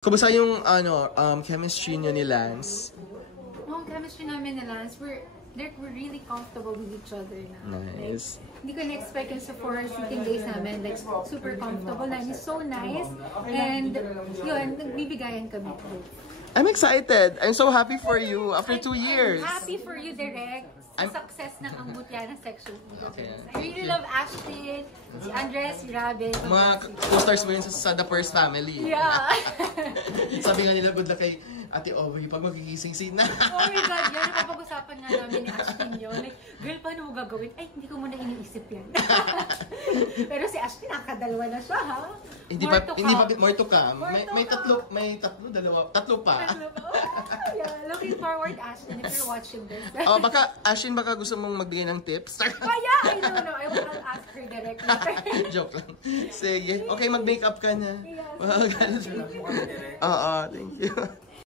Kumusta yung chemistry nyo ni Lance? Yung chemistry namin ni Lance, we're really comfortable with each other na. Nice. Like, hindi ko na-expect yung sa 4 shooting days namin, like super comfortable na. He's so nice. And yun, nagbibigayan kami. I'm excited. I'm so happy for you after 2 years. I'm happy for you, Direk. Success ng ang Mutya Section. Okay. I really love Ashton, si Andres, si Rabin. Mga co-stars mo yun sa The First Family. Yeah. Sabi nga nila, good luck kay Ate Aubrey pag magigising si na. Oh my God, yan. Napapag-usapan nga namin ni Ashton yun. Like, girl, paano mo gagawin? Ay, hindi ko muna iniisip yan. Pero si Ashton, nakadalawa na siya, ha? Hindi pa more to come. Tatlo pa. Yeah, looking forward, Ashton, if you're watching this. Ashton, baka gusto mong magbigay ng tips? Yeah, I don't know. I will ask her directly. Joke lang. Sige. Okay, mag-makeup ka na. Yes. Oo, thank you.